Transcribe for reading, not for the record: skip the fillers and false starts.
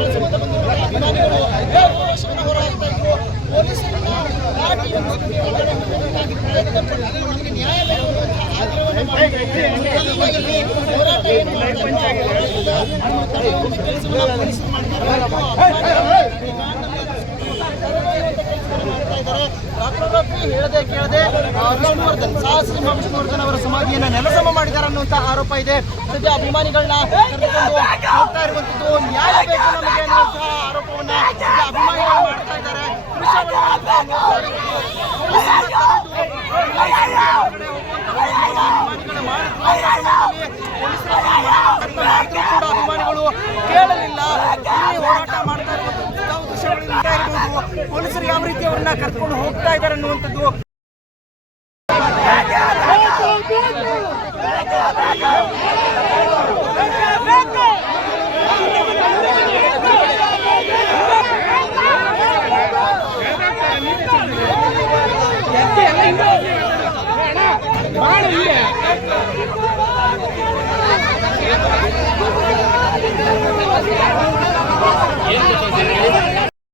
ಬಳಸಿಕೊಂಡು ಬಂದಿರುವ ಅಭಿಮಾನಿಗಳು ಆಕ್ರೋಶವನ್ನು ಹೊರಹಾಕ್ತಾ ಇದ್ರು. ಪೊಲೀಸರನ್ನ ದಾಟಿ ನಮಗೆ ನ್ಯಾಯ ಬೇಕು ಆಗ್ರಹವನ್ನು ಹೋರಾಟ ಏನು ಕೆಲಸವನ್ನು ಪೊಲೀಸರು ಮಾಡ್ತಾರೆ. ಹೇಳದೆ ಕೇಳದೆ ವಿಷ್ಣುವರ್ಧನ್ ಸಾಹಸ ವಿಷ್ಣುವರ್ಧನ್ ಅವರ ಸಮಾಧಿಯನ್ನು ನೆಲಸಮ ಮಾಡಿದ್ದಾರೆ ಅನ್ನುವಂಥ ಆರೋಪ ಇದೆ. ಸದ್ಯ ಅಭಿಮಾನಿಗಳನ್ನ ಕರೆದುಕೊಂಡು ಹೋಗ್ತಾ ಇರುವಂಥದ್ದು ನ್ಯಾಯ ಬೇಕು ನಮಗೆ ಅನ್ನುವಂತಹ ಆರೋಪವನ್ನ ಸದ್ಯ ಅಭಿಮಾನಿಗಳು ಮಾಡ್ತಾ ಇದ್ದಾರೆ. ಕೂಡ ಅಭಿಮಾನಿಗಳು ಕೇಳಲಿಲ್ಲ. ಹೋರಾಟ ಮಾಡ್ತಾ ಇರುವಂತಹ ದೃಶ್ಯಗಳಿಂದ ಇರಬಹುದು. ಪೊಲೀಸರು ಯಾವ ರೀತಿ ಅವರನ್ನ ಕರ್ಕೊಂಡು ಹೋಗ್ತಾ ಇದ್ದಾರೆ ಅನ್ನುವಂಥದ್ದು